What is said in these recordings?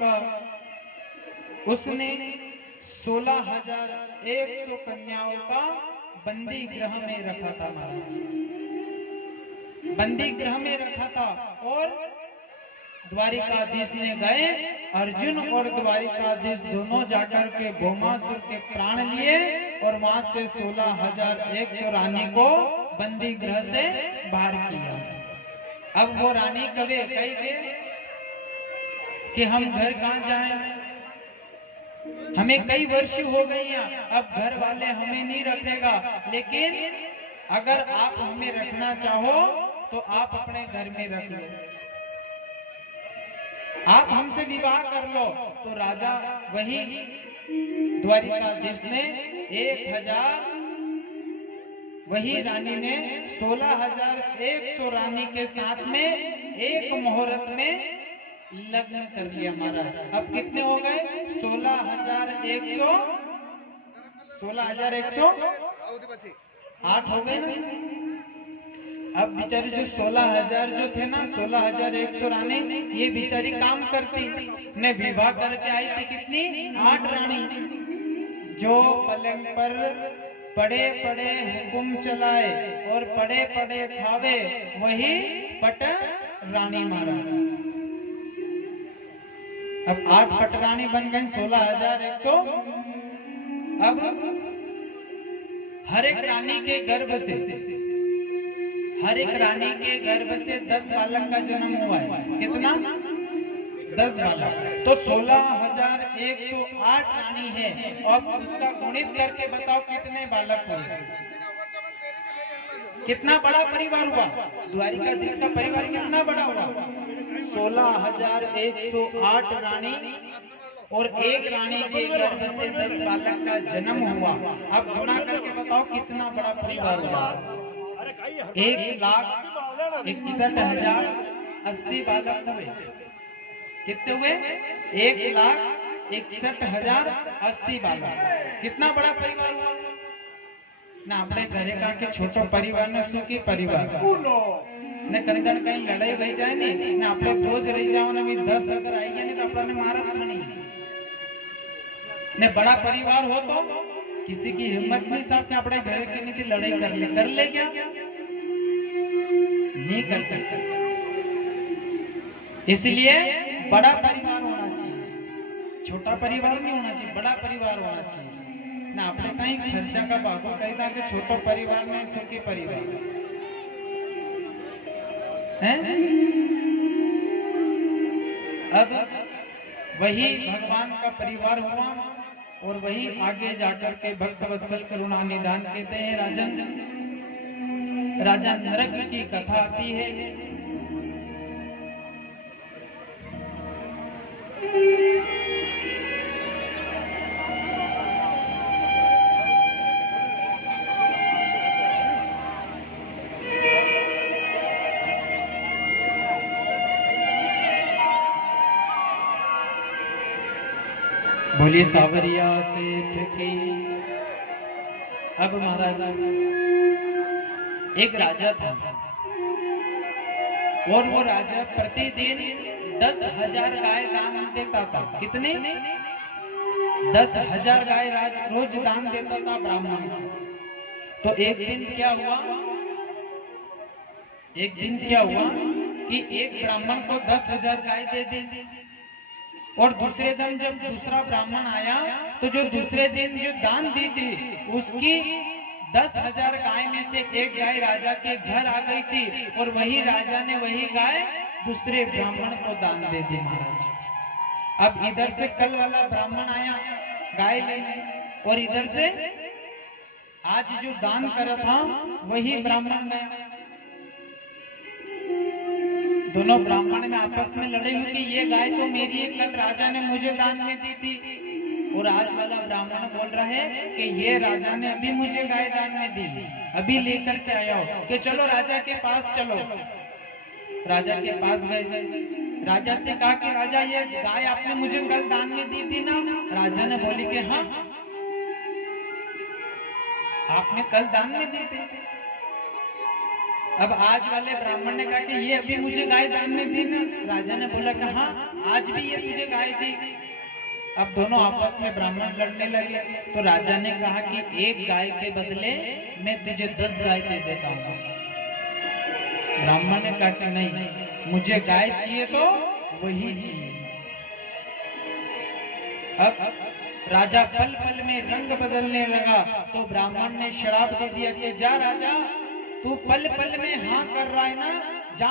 का उसने 16,100 कन्याओं का बंदी गृह में रखा था महाराज, बंदी गृह में रखा था। और द्वारिकाधीश ने गए, अर्जुन और द्वारिकाधीश दोनों जाकर के भौमासुर के प्राण लिए और वहां से 16,100 रानी को बंदी गृह से बाहर किया। अब वो रानी कभी कही कि हम घर कहां जाएं, हमें कई वर्ष हो गई हैं, अब घर वाले हमें नहीं रखेगा, लेकिन अगर आप हमें रखना चाहो तो आप अपने घर में रख लो, आप हमसे विवाह कर लो। तो राजा वही द्वारिकाधीश ने 1,000, वही रानी ने 16,100 रानी के साथ में एक मुहूर्त में लग्न कर लिया महाराज। अब कितने हो गए? 16,100, 8 हो गए ना। अब बेचारी जो 16,000 जो थे ना, 16,100 रानी, ये बेचारी काम करती ने विवाह करके आई थी कितनी? 8 रानी, जो पलंग पर पड़े पड़े हुक्म चलाए और पड़े पड़े खावे, वही पट रानी महाराज। अब 8 पटरानी बन गई 16,100। अब हर एक रानी के गर्भ से, हर एक रानी के गर्भ से 10 बालक का जन्म हुआ है। कितना? 10 बालक। तो 16,108 रानी है, और उसका गुणित करके बताओ कितने बालक हुए। कितना बड़ा परिवार हुआ द्वारिकाधीश का परिवार, कितना बड़ा हुआ? 16,108 रानी और एक रानी के गर्भ से 10 बालक का जन्म हुआ। अब गुणा करके बताओ कितना बड़ा परिवार हुआ। 1,61,080 बालक हुए। कितने हुए? 1,61,080 बालक। कितना बड़ा परिवार हुआ ना। अपने घरे का के छोटो परिवार ने सुखी परिवार ने कंदन कहीं लड़ाई भई जाए नहीं ना, अपने रोज रही जाओ ना, 10 अगर आई गया नहीं तो अपना ने महाराज खानी ने। बड़ा परिवार हो तो किसी की हिम्मत नहीं साहब कि अपने घरे की नहीं थी लड़ाई कर ले क्या? नहीं कर सकते। इसलिए बड़ा परिवार होना चाहिए, छोटा परिवार नहीं होना चाहिए, बड़ा परिवार होना चाहिए ना। अपने कहीं खर्चा का भागो कहता कि छोटा परिवार में सुखी परिवार है। अब वही भगवान का परिवार हुआ और वही आगे जाकर के भक्त वत्सल करुणा निधान कहते हैं। राजा नरक की कथा आती है। बोली सावरिया सेठ की। अब महाराज एक राजा था और वो राजा प्रतिदिन 10,000 गाय दान देता था। कितने? 10,000 गाय रोज दान देता था ब्राह्मण। तो एक दिन क्या हुआ कि एक ब्राह्मण को 10,000 गाय दे दी, और दूसरे दिन जब दूसरा ब्राह्मण आया तो जो दूसरे दिन जो दान दी थी उसकी 10,000 गाय में से एक गाय राजा के घर आ गई थी, और वही राजा ने वही गाय दूसरे ब्राह्मण को दान दे दी महाराज। अब इधर से कल वाला ब्राह्मण आया गाय लेने, और इधर से आज जो दान करा था वही ब्राह्मण गया। दोनों ब्राह्मण में आपस में लड़े हुए कि ये गाय तो मेरी है, कल राजा ने मुझे दान में दी थी। और आज वाला ब्राह्मण बोल रहा है कि ये राजा ने अभी मुझे गाय दान में दी, अभी लेकर के आया हो, कि चलो राजा के पास चलो। राजा के पास गए, राजा से कहा कि राजा ये गाय आपने मुझे कल दान में दी थी ना? राजा ने बोली कि हाँ आपने कल दान में दी थी। अब आज वाले ब्राह्मण ने कहा कि ये अभी मुझे गाय दान में दी ना। राजा ने बोला कि हाँ, आज भी ये तुझे गाय दी। अब दोनों आपस में ब्राह्मण लड़ने लगे। तो राजा ने कहा कि एक गाय के बदले मैं तुझे 10 गाय दे देता हूँ। ब्राह्मण ने कहा कि नहीं, मुझे गाय चाहिए तो वही चाहिए। अब राजा पल पल में रंग बदलने लगा। तो ब्राह्मण ने श्राप दे दिया कि जा राजा, तू पल पल में हाँ कर रहा है ना, जा,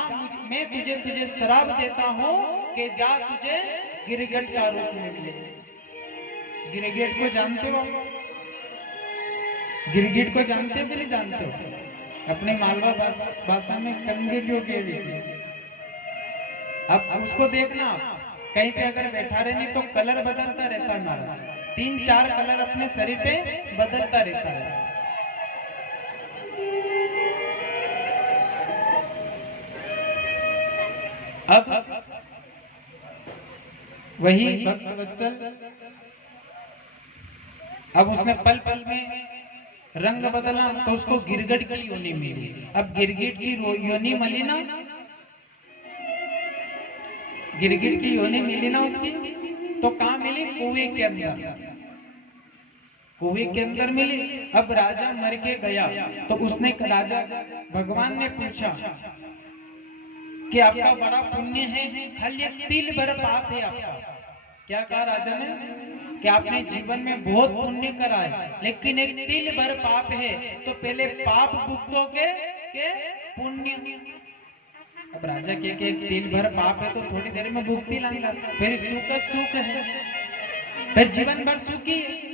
मैं तुझे श्राप देता हूँ कि जा, तुझे गिरगिट का रूप में मिले। गिरगिट को जानते हो? गिरगिट को जानते हो कि नहीं जानते हो? अपने मालवा भाषा में कंगे जो के भी। अब उसको देखना, कहीं पे अगर बैठा रहने तो कलर बदलता रहता है महाराज, 3-4 कलर अपने शरीर पे बदलता रहता है। अब वही भक्तवत्सल, अब उसने पल पल में रंग बदला तो उसको गिरगिट की योनि मिली। अब गिरगिट की योनि मिली ना, गिरगिट की योनि मिली ना उसकी, तो कहाँ मिली? कुएं के अंदर, कुएं के अंदर मिली। अब राजा मर के गया तो उसने, राजा भगवान ने पूछा कि आपका बड़ा पुण्य है, खाली तिल भर पाप है आपका। क्या कहा राजा ने? कि आपने जीवन में बहुत पुण्य करा है, लेकिन एक तिल भर पाप है, तो पहले पाप भुगतोगे के पुण्य। अब राजा के एक तिल भर पाप है तो थोड़ी देर में भुगती लाऊंगा, फिर सुख है, फिर जीवन भर सुखी है।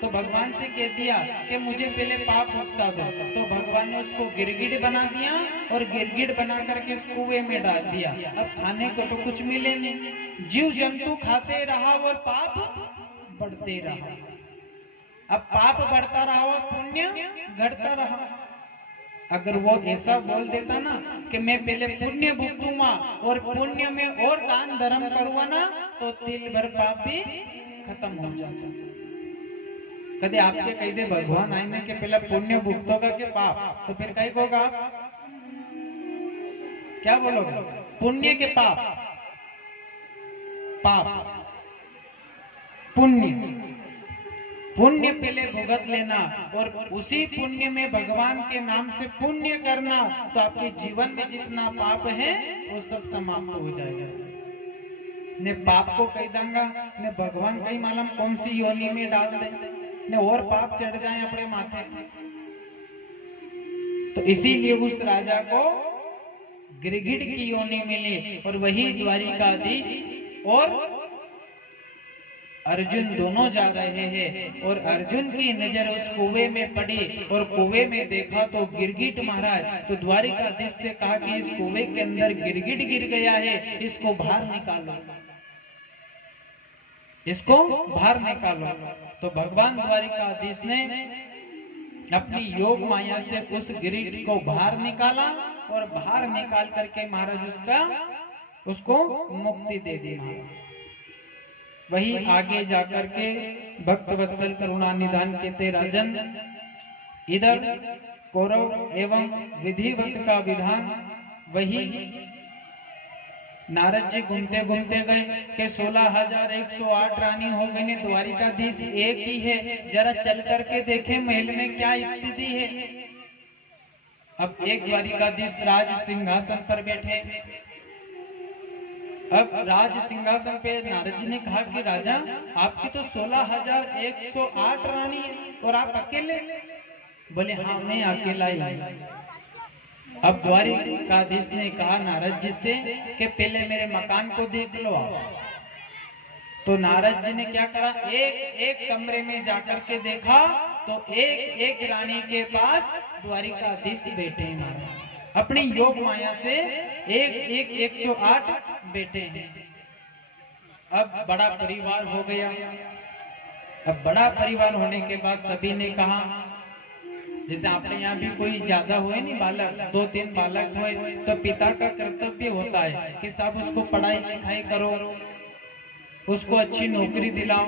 तो भगवान से कह दिया कि मुझे पहले पाप भुगता दो। तो भगवान ने उसको गिरगिट बना दिया और गिरगिट बना करके इस कुएं में डाल दिया। अब खाने को तो कुछ मिले नहीं, जीव जंतु खाते रहा और पाप बढ़ते रहा। अब पाप बढ़ता रहा और पुण्य घटता रहा। अगर वो ऐसा बोल देता ना कि मैं पहले पुण्य भुगतूंगा और पुण्य में और दान धर्म करूंगा ना, तो तिल भर पाप भी खत्म हो जाता। कभी आपके कही दे भगवान आईने के पहले पुण्य भुगतोगा के पाप, तो फिर कहीं होगा क्या बोलोगे? पुण्य के पाप, पाप पुण्य, पुण्य पहले भुगत लेना और उसी पुण्य में भगवान के नाम से पुण्य करना, तो आपके जीवन में जितना पाप है वो सब समाप्त हो जाएगा। ने पाप को कह दूंगा, ने भगवान कहीं मालूम कौन सी योनि में डाल दे, ने और पाप चढ़ जाए अपने माथे। तो इसीलिए उस राजा को गिरगिट की योनि मिली और वही द्वारिकाधीश और अर्जुन दोनों जा रहे हैं। और अर्जुन की नजर उस कुएं में पड़ी और कुएं में देखा तो गिरगिट महाराज। तो द्वारिकाधीश से कहा कि इस कुएं के अंदर गिरगिट गिर गया है, इसको बाहर निकालो, इसको बाहर निकालो। तो भगवान द्वारिकाधीश ने अपनी योग माया से उस गिरगिट को बाहर निकाला और बाहर निकाल करके महाराज उसको मुक्ति दे दी। वही आगे जाकर के भक्तवत्सल करुणा निधान कहते, राजन इधर कौरव एवं विधिवत का विधान, वही नारद जी घूमते घूमते गए कि 16,108 रानी हो गई ने, द्वारिकाधीश एक ही है, जरा चल करके देखे महल में क्या स्थिति है। अब एक द्वारिकाधीश राज सिंहासन पर बैठे। अब राज सिंहासन पे नारद जी ने कहा कि राजा आपकी तो 16,108 रानी है और आप अकेले? बोले हाँ मैं अकेला ही। अब द्वारिकाधीश ने कहा नारद जी से कि पहले मेरे मकान को देख लो। तो नारद जी ने क्या करा, एक एक कमरे में जाकर के देखा तो एक एक रानी के पास द्वारिकाधीश बैठे हैं महाराज। अपनी योग माया से एक एक 108 बेटे हैं। अब बड़ा परिवार हो गया। अब बड़ा परिवार होने के बाद सभी ने कहा, जैसे आपने यहाँ भी कोई ज्यादा हुए नहीं बालक, 2-3 बालक हुए, तो पिता का कर्तव्य होता है कि सब उसको पढ़ाई लिखाई करो, उसको अच्छी नौकरी दिलाओ।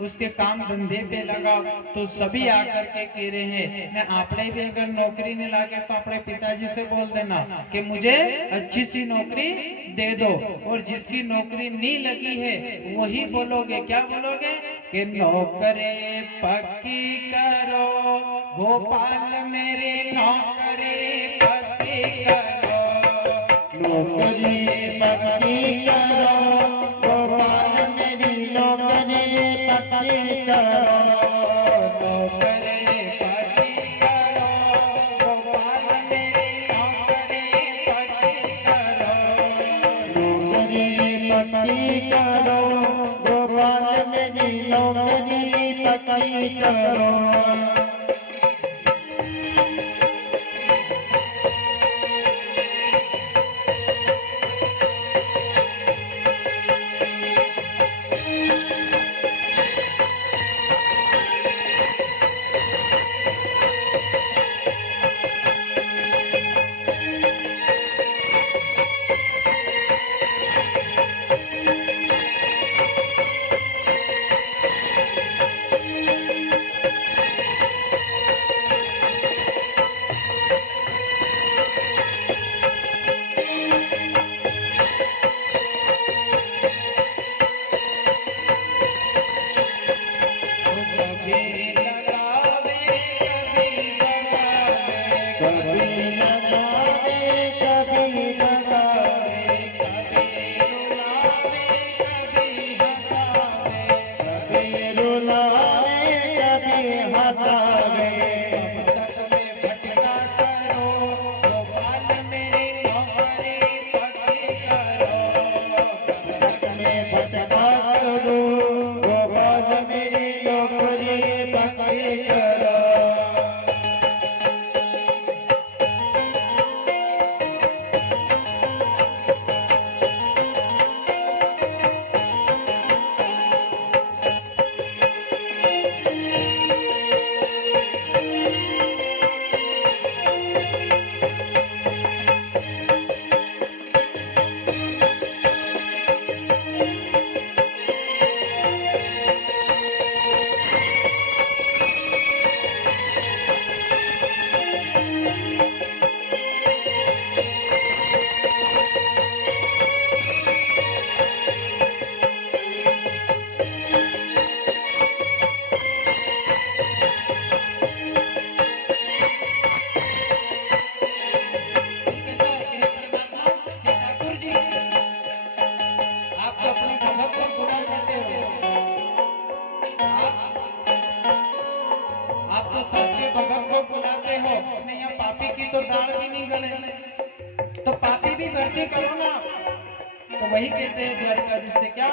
उसके काम धंधे पे लगा, तो सभी आकर के कह रहे हैं मैं आपने भी अगर नौकरी नहीं लागे तो अपने पिताजी से बोल देना कि मुझे अच्छी सी नौकरी दे दो। और जिसकी नौकरी नहीं लगी है वही बोलोगे, क्या बोलोगे कि नौकरी पक्की करो गोपाल मेरी नौकरी पक्की करो, नौकरी पक्की करो गोपाल मेरी नौकरी पक्की करो, नौकरी पक्की करो गोपाल मेरी नौकरी पक्की करो, नौकरी पक्की करो गोपाल मेरी नौकरी पक्की करो। तो पापी भी भर्ती करो ना। तो वही कहते हैं द्वारकाधीश से क्या,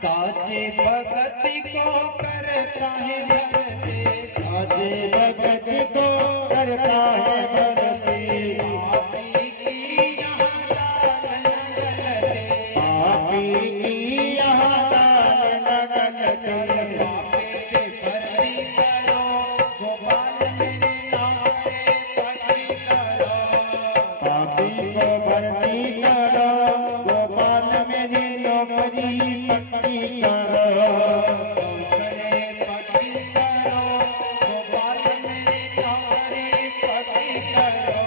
साचे भगति को करता है भरते, साचे भगति को करता है भरती, पापी की यहाँ दाल न गलते, पापी की यहाँ दाल न गलते, पापी पे भर्ती करो गोपाल मेरे नौकरे पक्की करो, पापी को भर्ती करो गोपाल मेरी नौकरी पक्की करो, नौकरे पक्की करो गोपाल मेरे नौकरी पक्की करो,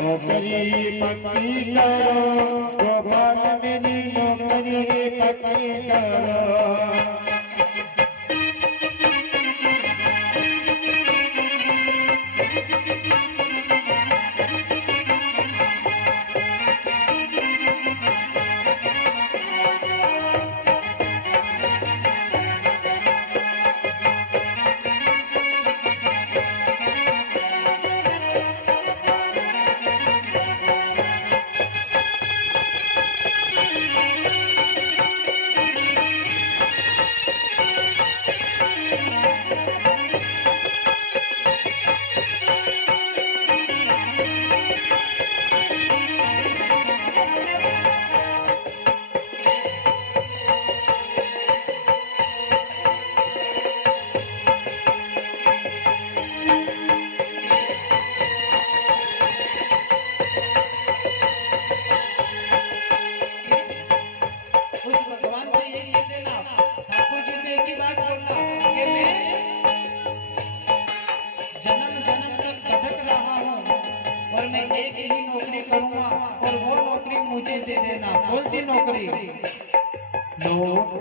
नौकरी पक्की करो गोपाल मेरी नौकरी पक्की करो।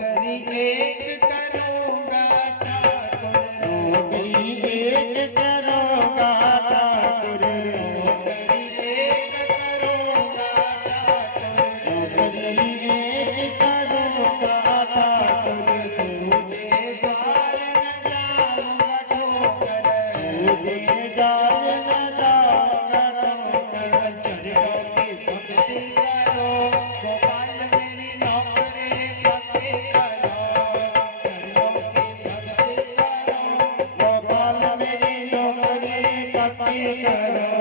नौकरी एक करूँगा ठाकुर, नौकरी एक करूँगा ठाकुर, नौकरी एक करूँगा ठाकुर, नौकरी एक करूँगा ठाकुर, तुझे द्वार न जाऊँगा ठोकर, तुझे जान न जाऊँगा ठोकर, चरणों की भक्ति करो गोपाल मेरी नौकरी पक्की करो, चरणों की भक्ति करो गोपाल मेरी नौकरी पक्की करो।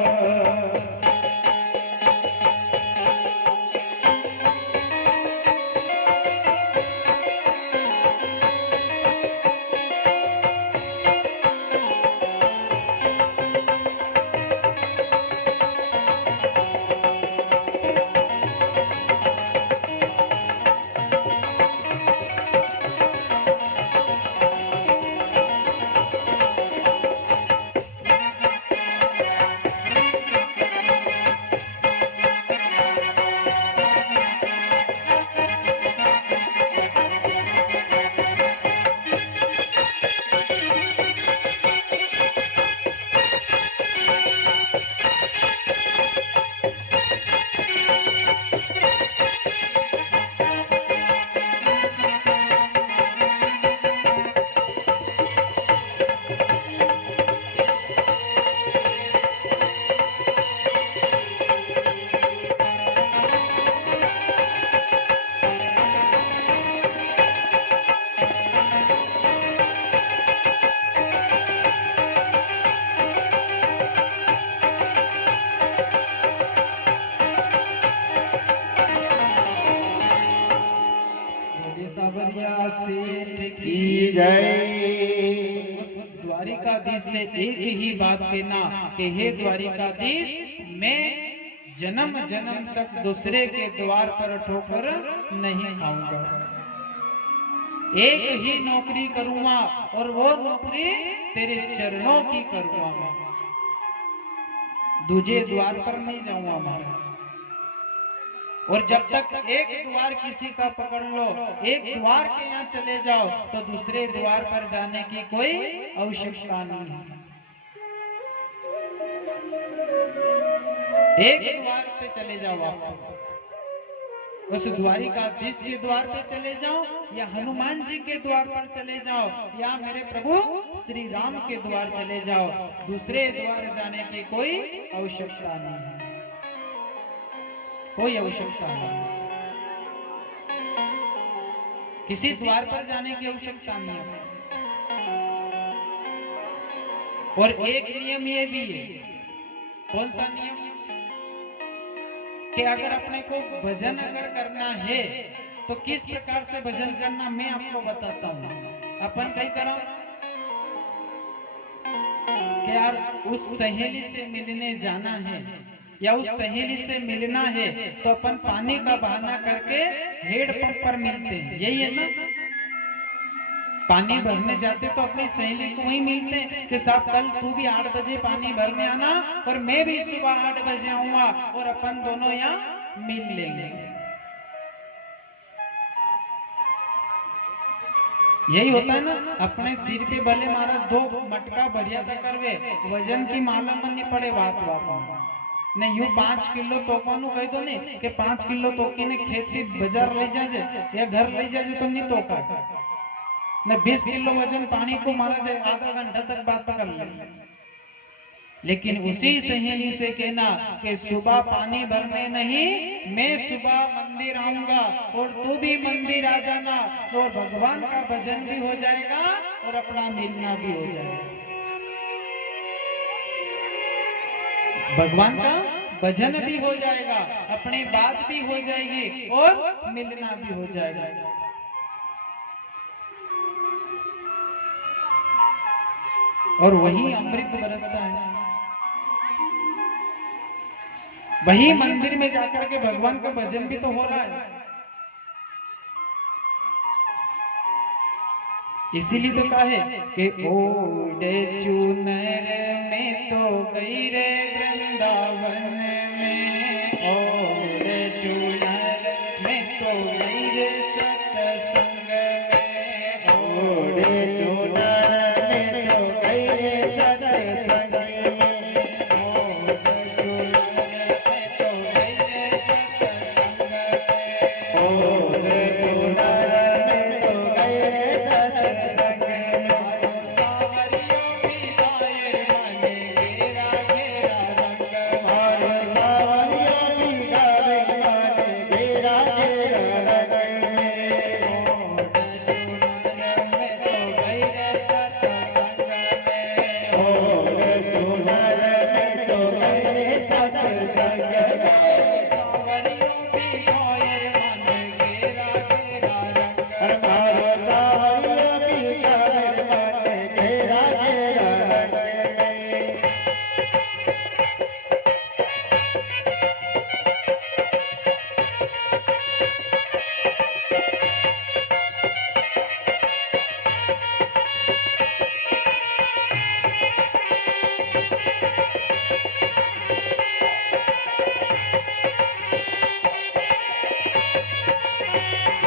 सावरिया सेठ की जय। उस द्वारिकाधीश से एक ही बात कहना कि हे द्वारिकाधीश, मैं जन्म जन्म तक दूसरे के द्वार पर ठोकर नहीं खाऊंगा, एक ही नौकरी करूंगा और वो नौकरी तेरे चरणों की करूंगा, मैं दूजे द्वार पर नहीं जाऊंगा महाराज। और जब तक एक द्वार किसी का पकड़ लो, एक द्वार के यहाँ चले जाओ तो दूसरे द्वार पर जाने की कोई आवश्यकता नहीं है। एक द्वार पे चले जाओ आप, उस द्वारिकाधीश के द्वार पे चले जाओ या हनुमान जी के द्वार पर चले जाओ या मेरे प्रभु श्री राम के द्वार चले जाओ, दूसरे द्वार जाने की कोई आवश्यकता नहीं है, कोई आवश्यकता नहीं, किसी द्वार पर जाने की आवश्यकता नहीं है। और एक नियम ये भी है, कौन सा नियम, कि अगर अपने को भजन अगर करना है तो किस प्रकार से भजन करना मैं आपको बताता हूँ। अपन कई तरह कि यार उस सहेली से मिलने जाना है या उस सहेली से मिलना है तो अपन पानी का बहाना करके हेड पंप पर मिलते हैं, यही है ना। पानी भरने जाते तो अपनी सहेली को वही मिलते हैं कि साहब कल तू भी 8 बजे पानी भरने आना और मैं भी सुबह 8 बजे आऊंगा और अपन दोनों यहाँ मिल लेंगे। यही होता है ना। अपने सिर पे भले मारा 2 मटका भरिया था करवे, वजन की मालूम नहीं पड़े बात नहीं यू 5 किलो तोकानु कह दो नहीं कि 5 किलो तोकी ने खेती बाजार ले जाजे या घर ले जाजे तो नहीं तोका न 20 किलो वजन पानी को मारा जाए, आधा घंटा तक बात कर ले। लेकिन उसी सहेली से कहना कि सुबह पानी भरने नहीं, मैं सुबह मंदिर आऊंगा और तू भी मंदिर आ जाना, और भगवान का भजन भी हो जाएगा और अपना मिलना भी हो जाएगा। भगवान का भजन भी हो जाएगा, अपनी बात भी हो जाएगी और मिलना भी हो जाएगा। और वही अमृत बरसता है, वही मंदिर में जाकर के भगवान का भजन भी तो हो रहा है। इसीलिए तो कहा है कि ओढ़े चुनर में तो गई रे वृंदावन में, ओढ़े चुनर में तो गई रे सत्संग है।